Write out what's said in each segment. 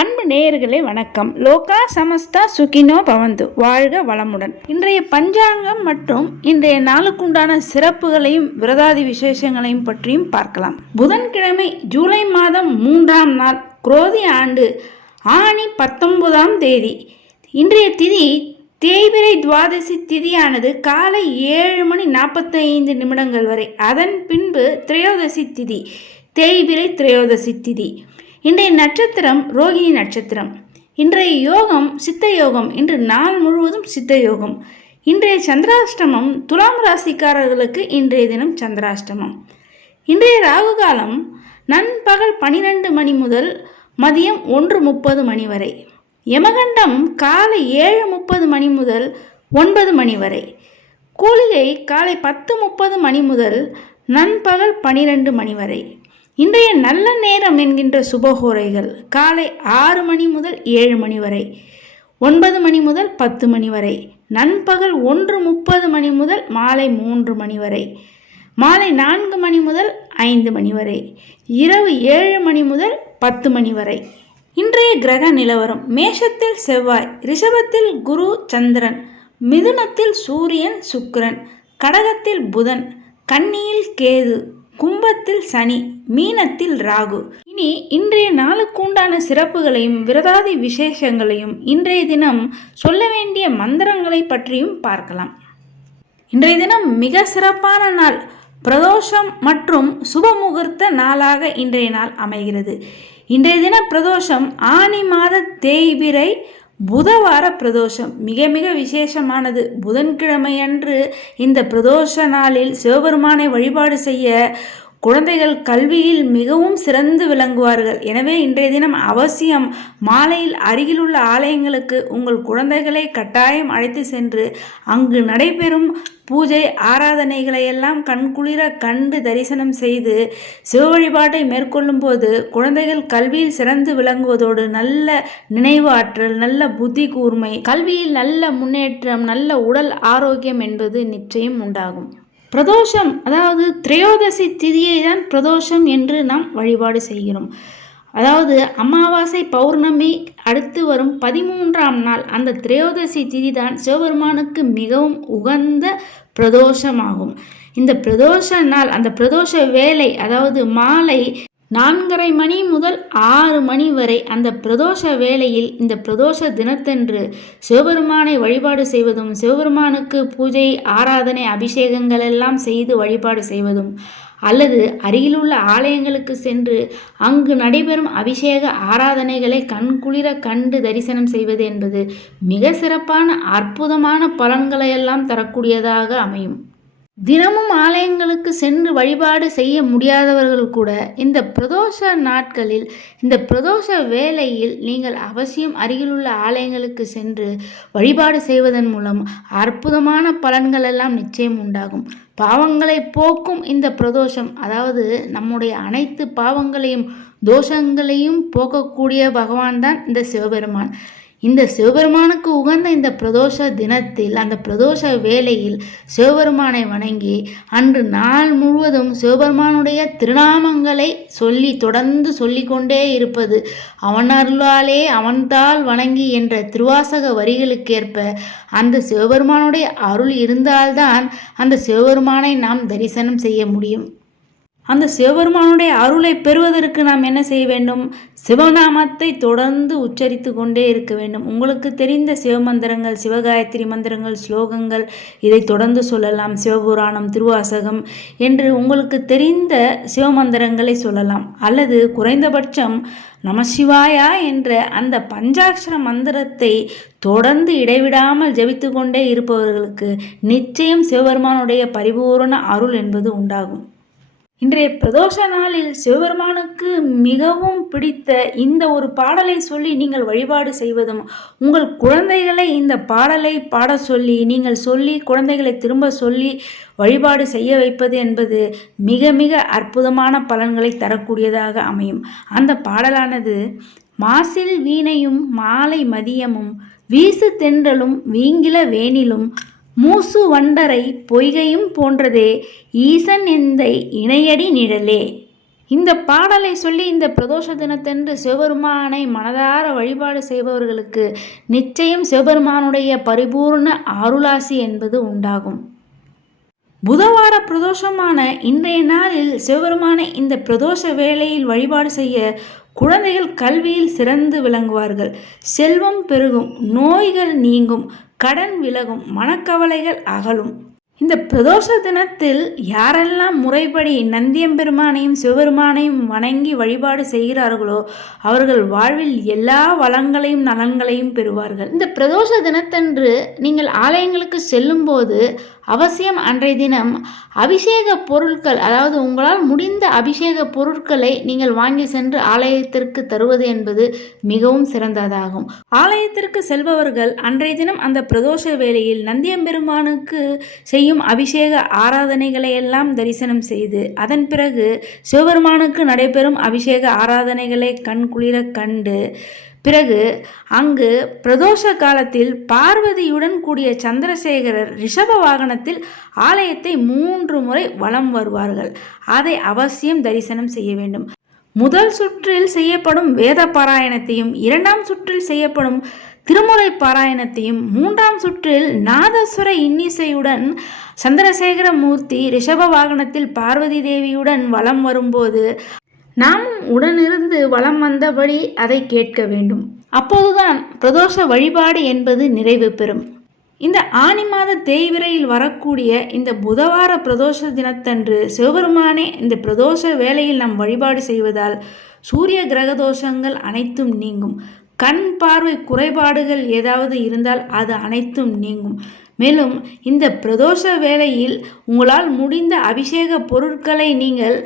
அன்பு நேயர்களே வணக்கம். லோகா சமஸ்தா சுகினோ பவந்து, வாழ்க வளமுடன். இன்றைய பஞ்சாங்கம் மற்றும் இன்றைய நாளுக்குண்டான சிறப்புகளையும் விரதாதி விசேஷங்களையும் பற்றியும் பார்க்கலாம். புதன்கிழமை ஜூலை மாதம் 3ஆம் நாள், குரோதி ஆண்டு ஆணி 19ஆம் தேதி. இன்றைய திதி தேய்பிறை துவாதசி திதியானது காலை 7:45 வரை. அதன் பின்பு திரையோதசி திதி, தேய்பிறை திரையோதசி திதி. இன்றைய நட்சத்திரம் ரோகிணி நட்சத்திரம். இன்றைய யோகம் சித்த யோகம். இன்று நாள் முழுவதும் சித்த யோகம். இன்றைய சந்திராஷ்டமம் துலாம் ராசிக்காரர்களுக்கு இன்றைய தினம் சந்திராஷ்டமம். இன்றைய ராகு காலம் நண்பகல் 12 மணி முதல் மதியம் 1:30 மணி வரை. யமகண்டம் காலை 7:30 மணி முதல் 9 மணி வரை. கூலிகை காலை 10:30 மணி முதல் நண்பகல் 12 மணி வரை. இன்றைய நல்ல நேரம் என்கின்ற சுபகோரைகள் காலை 6 மணி முதல் 7 மணி வரை, 9 மணி முதல் 10 மணி வரை, நண்பகல் 1:30 மணி முதல் மாலை 3 மணி வரை, மாலை 4 மணி முதல் 5 மணி வரை, இரவு 7 மணி முதல் 10 மணி வரை. இன்றைய கிரக நிலவரம்: மேஷத்தில் செவ்வாய், ரிஷபத்தில் குரு சந்திரன், மிதுனத்தில் சூரியன் சுக்கிரன், கடகத்தில் புதன், கன்னியில் கேது, கும்பத்தில் சனி, மீனத்தில் ராகு. இனி இன்றைய நாளுக்குண்டான சிறப்புகளையும் விரதாதி விசேஷங்களையும் இன்றைய தினம் சொல்ல வேண்டிய மந்திரங்களை பற்றியும் பார்க்கலாம். இன்றைய தினம் மிக சிறப்பான நாள். பிரதோஷம் மற்றும் சுபமுகூர்த்த நாளாக இன்றைய நாள் அமைகிறது. இன்றைய தின பிரதோஷம் ஆனி மாத தேய்பிறை புதவார பிரதோஷம். மிக மிக விசேஷமானது. புதன்கிழமை அன்று இந்த பிரதோஷ நாளில் சிவபெருமானை வழிபாடு செய்ய குழந்தைகள் கல்வியில் மிகவும் சிறந்து விளங்குவார்கள். எனவே இன்றைய தினம் அவசியம் மாலையில் அருகிலுள்ள ஆலயங்களுக்கு உங்கள் குழந்தைகளை கட்டாயம் அழைத்து சென்று அங்கு நடைபெறும் பூஜை ஆராதனைகளை எல்லாம் கண்குளிர கண்டு தரிசனம் செய்து சிவ வழிபாட்டை மேற்கொள்ளும் போது குழந்தைகள் கல்வியில் சிறந்து விளங்குவதோடு நல்ல நினைவு ஆற்றல், நல்ல புத்தி கூர்மை, கல்வியில் நல்ல முன்னேற்றம், நல்ல உடல் ஆரோக்கியம் என்பது நிச்சயம் உண்டாகும். பிரதோஷம், அதாவது திரையோதசி திதியை தான் பிரதோஷம் என்று நாம் வழிபாடு செய்கிறோம். அதாவது அமாவாசை பௌர்ணமி அடுத்து வரும் 13ஆம் நாள், அந்த திரையோதசி திதி தான் சிவபெருமானுக்கு மிகவும் உகந்த பிரதோஷமாகும். இந்த பிரதோஷ நாள், அந்த பிரதோஷ வேலை, அதாவது மாலை 4:30 மணி முதல் 6 மணி வரை, அந்த பிரதோஷ வேளையில் இந்த பிரதோஷ தினத்தன்று சிவபெருமானை வழிபாடு செய்வதும், சிவபெருமானுக்கு பூஜை ஆராதனை அபிஷேகங்கள் எல்லாம் செய்து வழிபாடு செய்வதும், அல்லது அருகிலுள்ள ஆலயங்களுக்கு சென்று அங்கு நடைபெறும் அபிஷேக ஆராதனைகளை கண்குளிர கண்டு தரிசனம் செய்வது என்பது மிக சிறப்பான அற்புதமான பலன்களையெல்லாம் தரக்கூடியதாக அமையும். தினமும் ஆலயங்களுக்கு சென்று வழிபாடு செய்ய முடியாதவர்கள் கூட இந்த பிரதோஷ நாட்களில், இந்த பிரதோஷ வேளையில் நீங்கள் அவசியம் அருகிலுள்ள ஆலயங்களுக்கு சென்று வழிபாடு செய்வதன் மூலம் அற்புதமான பலன்கள் எல்லாம் நிச்சயம் உண்டாகும். பாவங்களை போக்கும் இந்த பிரதோஷம், அதாவது நம்முடைய அனைத்து பாவங்களையும் தோஷங்களையும் போக்கக்கூடிய பகவான் தான் இந்த சிவபெருமான். இந்த சிவபெருமானுக்கு உகந்த இந்த பிரதோஷ தினத்தில், அந்த பிரதோஷ வேளையில் சிவபெருமானை வணங்கி அன்று நாள் முழுவதும் சிவபெருமானுடைய திருநாமங்களை தொடர்ந்து சொல்லிக்கொண்டே இருப்பது, அவன் அருளாலே அவன்தாள் வணங்கி என்ற திருவாசக வரிகளுக்கேற்ப அந்த சிவபெருமானுடைய அருள் இருந்தால்தான் அந்த சிவபெருமானை நாம் தரிசனம் செய்ய முடியும். அந்த சிவபெருமானுடைய அருளை பெறுவதற்கு நாம் என்ன செய்ய வேண்டும்? சிவநாமத்தை தொடர்ந்து உச்சரித்து கொண்டே இருக்க வேண்டும். உங்களுக்கு தெரிந்த சிவமந்திரங்கள், சிவகாயத்ரி மந்திரங்கள், ஸ்லோகங்கள், இதை தொடர்ந்து சொல்லலாம். சிவபுராணம், திருவாசகம் என்று உங்களுக்கு தெரிந்த சிவமந்திரங்களை சொல்லலாம். அல்லது குறைந்தபட்சம் நமசிவாயா என்ற அந்த பஞ்சாட்சர மந்திரத்தை தொடர்ந்து இடைவிடாமல் ஜபித்து கொண்டே இருப்பவர்களுக்கு நிச்சயம் சிவபெருமானுடைய பரிபூரண அருள் என்பது உண்டாகும். இன்றைய பிரதோஷ நாளில் சிவபெருமானுக்கு மிகவும் பிடித்த இந்த ஒரு பாடலை சொல்லி நீங்கள் வழிபாடு செய்வதும், உங்கள் குழந்தைகளை இந்த பாடலை பாட சொல்லி நீங்கள் சொல்லி குழந்தைகளை திரும்ப சொல்லி வழிபாடு செய்ய வைப்பது என்பது மிக மிக அற்புதமான பலன்களை தரக்கூடியதாக அமையும். அந்த பாடலானது: மாசில் வீணையும் மாலை மதியமும் வீசு தென்றலும் வீங்கில வேனிலும் மூசு வண்டரை பொய்கையும் போன்றதே ஈசன் எந்தை இணையடி நிழலே. இந்த பாடலை சொல்லி இந்த பிரதோஷ தினத்தன்று சிவபெருமானை மனதார வழிபாடு செய்பவர்களுக்கு நிச்சயம் சிவபெருமானுடைய பரிபூர்ண அருளாசி என்பது உண்டாகும். புதவார பிரதோஷமான இன்றைய நாளில் சிவபெருமானை இந்த பிரதோஷ வேளையில் வழிபாடு செய்ய குழந்தைகள் கல்வியில் சிறந்து விளங்குவார்கள். செல்வம் பெருகும், நோய்கள் நீங்கும், கடன் விலகும், மனக்கவலைகள் அகலும். இந்த பிரதோஷ தினத்தில் யாரெல்லாம் முறைப்படி நந்தியம்பெருமானையும் சிவபெருமானையும் வணங்கி வழிபாடு செய்கிறார்களோ அவர்கள் வாழ்வில் எல்லா வளங்களையும் நலன்களையும் பெறுவார்கள். இந்த பிரதோஷ தினத்தன்று நீங்கள் ஆலயங்களுக்கு செல்லும்போது அவசியம் அன்றைய தினம் அபிஷேக பொருட்கள், அதாவது உங்களால் முடிந்த அபிஷேக பொருட்களை நீங்கள் வாங்கி சென்று ஆலயத்திற்கு தருவது என்பது மிகவும் சிறந்ததாகும். ஆலயத்திற்கு செல்பவர்கள் அன்றைய தினம் அந்த பிரதோஷ வேளையில் நந்தியம்பெருமானுக்கு செய்யும் அபிஷேக ஆராதனைகளை எல்லாம் தரிசனம் செய்து அதன் பிறகு சிவபெருமானுக்கு நடைபெறும் அபிஷேக ஆராதனைகளை கண்குளிர கண்டு பிறகு அங்கு பிரதோஷ காலத்தில் பார்வதியுடன் கூடிய சந்திரசேகரர் ரிஷப வாகனத்தில் ஆலயத்தை 3 முறை வலம் வருவார்கள். அதை அவசியம் தரிசனம் செய்ய வேண்டும். முதல் சுற்றில் செய்யப்படும் வேத பாராயணத்தையும், 2ஆம் சுற்றில் செய்யப்படும் திருமுறை பாராயணத்தையும், 3ஆம் சுற்றில் நாதஸ்வர இன்னிசையுடன் சந்திரசேகர மூர்த்தி ரிஷப வாகனத்தில் பார்வதி தேவியுடன் வலம் வரும்போது நாமும் உடனிருந்து வலம் வந்தபடி அதை கேட்க வேண்டும். அப்போதுதான் பிரதோஷ வழிபாடு என்பது நிறைவு பெறும். இந்த ஆனி மாத தேய்பிறையில் வரக்கூடிய இந்த புதவார பிரதோஷ தினத்தன்று சிவபெருமானே இந்த பிரதோஷ வேளையில் நாம் வழிபாடு செய்வதால் சூரிய கிரக தோஷங்கள் அனைத்தும் நீங்கும். கண் பார்வை குறைபாடுகள் ஏதாவது இருந்தால் அது அனைத்தும் நீங்கும். மேலும் இந்த பிரதோஷ வேளையில் உங்களால் முடிந்த அபிஷேக பொருட்களை நீங்கள்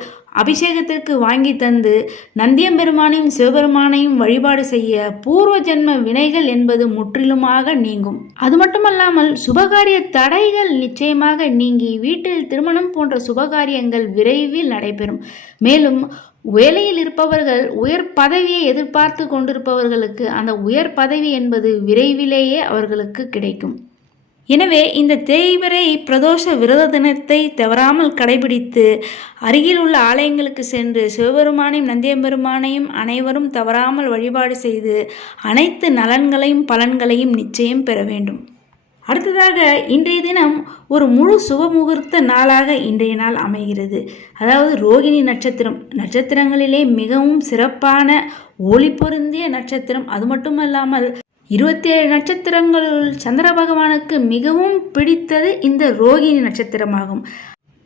அபிஷேகத்திற்கு வாங்கி தந்து நந்தியம்பெருமானையும் சிவபெருமானையும் வழிபாடு செய்ய பூர்வ ஜென்ம வினைகள் என்பது முற்றிலுமாக நீங்கும். அது மட்டுமல்லாமல் சுபகாரிய தடைகள் நிச்சயமாக நீங்கி வீட்டில் திருமணம் போன்ற சுபகாரியங்கள் விரைவில் நடைபெறும். மேலும் வேலையில் இருப்பவர்கள் உயர் பதவியை எதிர்பார்த்து கொண்டிருப்பவர்களுக்கு அந்த உயர் பதவி என்பது விரைவிலேயே அவர்களுக்கு கிடைக்கும். எனவே இந்த தேய்பிறை பிரதோஷ விரத தினத்தை தவறாமல் கடைபிடித்து அருகில் உள்ள ஆலயங்களுக்கு சென்று சிவபெருமானையும் நந்தியம்பெருமானையும் அனைவரும் தவறாமல் வழிபாடு செய்து அனைத்து நலன்களையும் பலன்களையும் நிச்சயம் பெற வேண்டும். அடுத்ததாக இன்றைய தினம் ஒரு முழு சுபமுகூர்த்த நாளாக இன்றைய நாள் அமைகிறது. அதாவது ரோகிணி நட்சத்திரம், நட்சத்திரங்களிலே மிகவும் சிறப்பான ஒளி பொருந்திய நட்சத்திரம். அது மட்டுமல்லாமல் 27 நட்சத்திரங்களுள் சந்திர பகவானுக்கு மிகவும் பிடித்தது இந்த ரோகிணி நட்சத்திரமாகும்.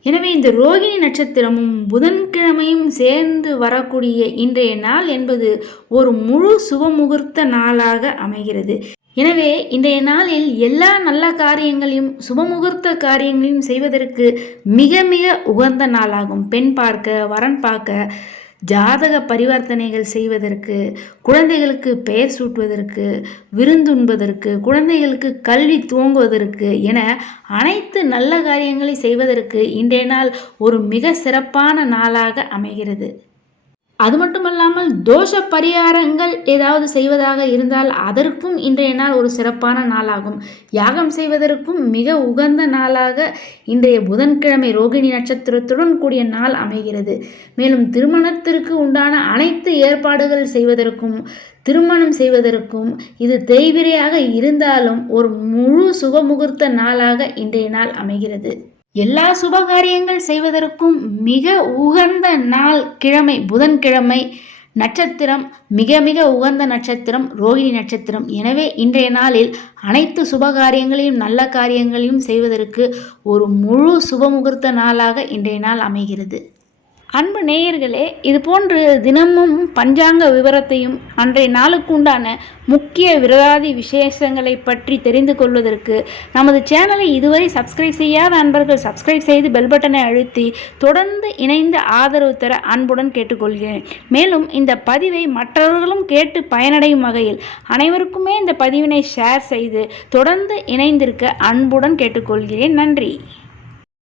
எனவே இந்த ரோகிணி நட்சத்திரமும் புதன்கிழமையும் சேர்ந்து வரக்கூடிய இன்றைய நாள் என்பது ஒரு முழு சுபமுகூர்த்த நாளாக அமைகிறது. எனவே இன்றைய நாளில் எல்லா நல்ல காரியங்களையும் சுபமுகூர்த்த காரியங்களையும் செய்வதற்கு மிக மிக உகந்த நாளாகும். பெண் பார்க்க, வரன் பார்க்க, ஜாதக பரிவர்த்தனைகள் செய்வதற்கு, குழந்தைகளுக்கு பெயர் சூட்டுவதற்கு, விருந்துண்பதற்கு, குழந்தைகளுக்கு கல்வி துவங்குவதற்கு என அனைத்து நல்ல காரியங்களை செய்வதற்கு இன்றைய நாள் ஒரு மிக சிறப்பான நாளாக அமைகிறது. அது மட்டுமல்லாமல் தோஷ பரிகாரங்கள் ஏதாவது செய்வதாக இருந்தால் அதற்கும் இன்றைய நாள் ஒரு சிறப்பான நாளாகும். யாகம் செய்வதற்கும் மிக உகந்த நாளாக இன்றைய புதன்கிழமை ரோகிணி நட்சத்திரத்துடன் கூடிய நாள் அமைகிறது. மேலும் திருமணத்திற்கு உண்டான அனைத்து ஏற்பாடுகள் செய்வதற்கும், திருமணம் செய்வதற்கும் இது தேய்பிறையாக இருந்தாலும் ஒரு முழு சுபமுகூர்த்த நாளாக இன்றைய நாள் அமைகிறது. எல்லா சுபகாரியங்கள் செய்வதற்கும் மிக உகந்த நாள் கிழமை புதன்கிழமை. நட்சத்திரம் மிக மிக உகந்த நட்சத்திரம் ரோகிணி நட்சத்திரம். எனவே இன்றைய நாளில் அனைத்து சுபகாரியங்களையும் நல்ல காரியங்களையும் செய்வதற்கு ஒரு முழு சுபமுகூர்த்த நாளாக இன்றைய நாள் அமைகிறது. அன்பு நேயர்களே, இது போன்று தினமும் பஞ்சாங்க விவரத்தையும் அன்றைய நாளுக்கு உண்டான முக்கிய விரதாதி விசேஷங்களை பற்றி தெரிந்து கொள்வதற்கு நமது சேனலை இதுவரை சப்ஸ்கிரைப் செய்யாத அன்பர்கள் சப்ஸ்கிரைப் செய்து பெல் பட்டனை அழுத்தி தொடர்ந்து இணைந்து ஆதரவு தர அன்புடன் கேட்டுக்கொள்கிறேன். மேலும் இந்த பதிவை மற்றவர்களும் கேட்டு பயனடையும் வகையில் அனைவருக்குமே இந்த பதிவினை ஷேர் செய்து தொடர்ந்து இணைந்திருக்க அன்புடன் கேட்டுக்கொள்கிறேன். நன்றி.